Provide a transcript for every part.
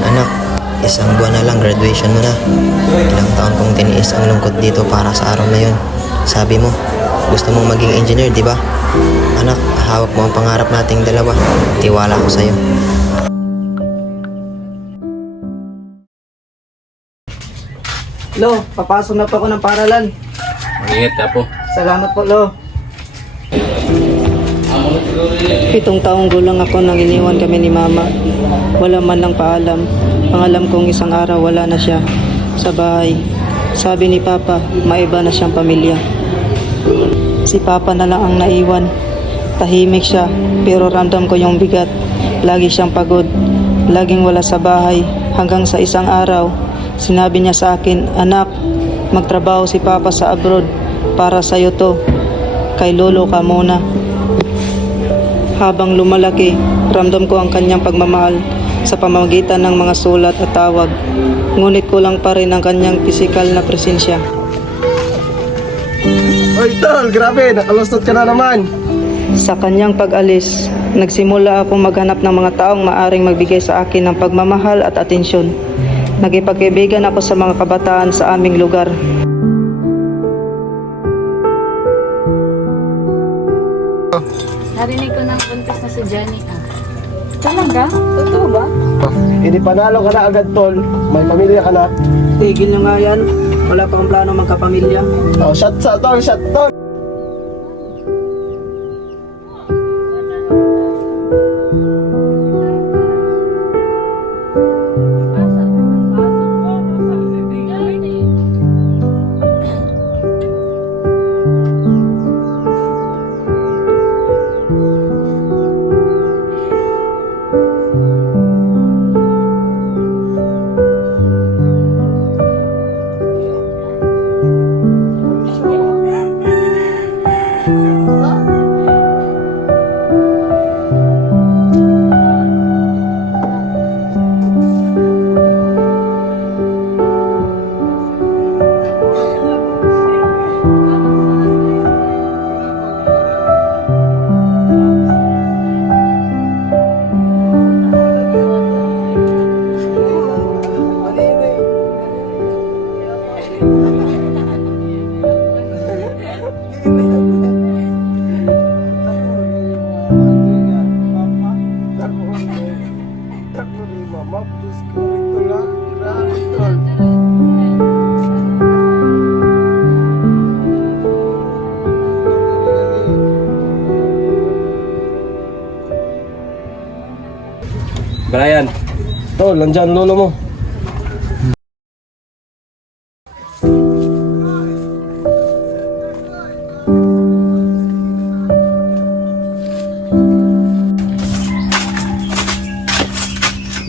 yan anak, isang buwan na lang graduation mo na. Ilang taon kong tiniis ang lungkot dito para sa araw na yon. Sabi mo, gusto mong maging engineer, di ba? Anak, hawak mo ang pangarap nating dalawa. Tiwala ko sa'yo. Lo, papasok na po ako ng paralan. Mag-ingat ka po. Salamat po, Lo. 7 taong gulang ako nang iniwan kami ni Mama. Wala man lang paalam. Ang alam kong isang araw wala na siya sa bahay. Sabi ni Papa, maiba na siyang pamilya. Si Papa na lang ang naiwan. Tahimik siya, pero ramdam ko yung bigat. Lagi siyang pagod. Laging wala sa bahay. Hanggang sa isang araw, sinabi niya sa akin, "Anak, magtrabaho si Papa sa abroad. Para sa'yo to. Kay Lolo ka muna." Habang lumalaki, ramdam ko ang kanyang pagmamahal sa pamamagitan ng mga sulat at tawag. Ngunit kulang pa rin ang kanyang pisikal na presensya. Oy tol, grabe, nakalustot ka na naman. Sa kanyang pag-alis, nagsimula akong maghanap ng mga taong maaring magbigay sa akin ng pagmamahal at atensyon. Nagipagkaibigan ako sa mga kabataan sa aming lugar. Narinig ko ng buntis na si Jenny. Talaga? Totoo ba? Hindi panalo ka na agad tol, may pamilya ka na. Tigil nyo nga yan. Wala pa akong plano magkapamilya. Oh, shot sa tol, shot tol. Brian, Tol, nandyan lolo mo.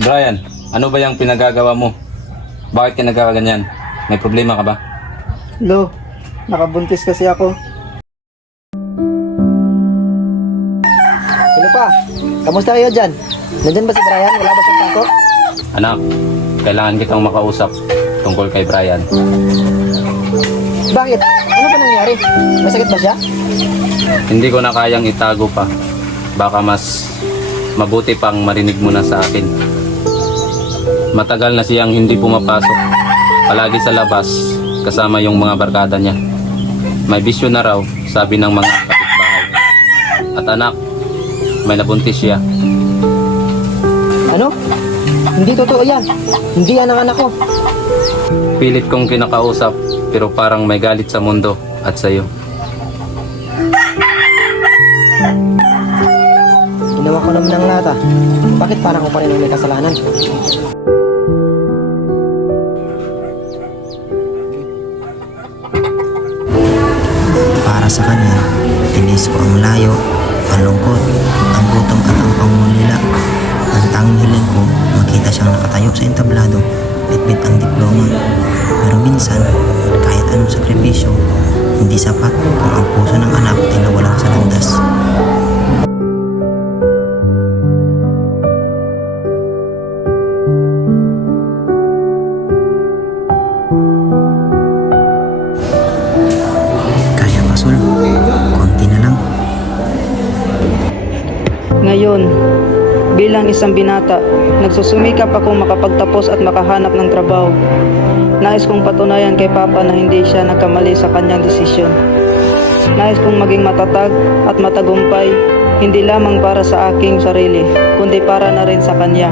Brian, ano ba yung pinagagawa mo? Bakit ka nagkakaganyan? May problema ka ba? Lo, nakabuntis kasi ako. Ano pa? Kamusta kayo dyan? Nandyan ba si Brian? Wala ba siyang pasok? Anak, kailangan kitang makausap tungkol kay Brian. Bakit? Ano ba nangyari? May sakit ba siya? Hindi ko na kayang itago pa. Baka mas mabuti pang marinig mo na sa akin. Matagal na siyang hindi pumapasok. Palagi sa labas, kasama yung mga barkada niya. May bisyo na raw, sabi ng mga kapitbahay. At anak, may nabuntis siya. Ano? Hindi totoo yan. Hindi yan ang anak ko. Pilit kong kinakausap, pero parang may galit sa mundo at sa'yo. Ginawa ko naman ang lahat ah. Bakit parang ako pa rin ang may kasalanan? Para sa kanya, tinis ko ang layo, ang lungkot, ang gutom at ang pangungulila. Ang tanging hiling ko, makita siyang nakatayo sa entablado, bitbit ang diploma. Pero minsan, kahit anong sakripisyo, hindi sapat kung ang puso ng anak ay nawala sa landas. Kaya pa, Sol. Konti na lang. Ngayon, Bilang isang binata, nagsusumikap akong makapagtapos at makahanap ng trabaho. Nais kong patunayan kay Papa na hindi siya nagkamali sa kanyang desisyon. Nais kong maging matatag at matagumpay, hindi lamang para sa aking sarili, kundi para na rin sa kanya.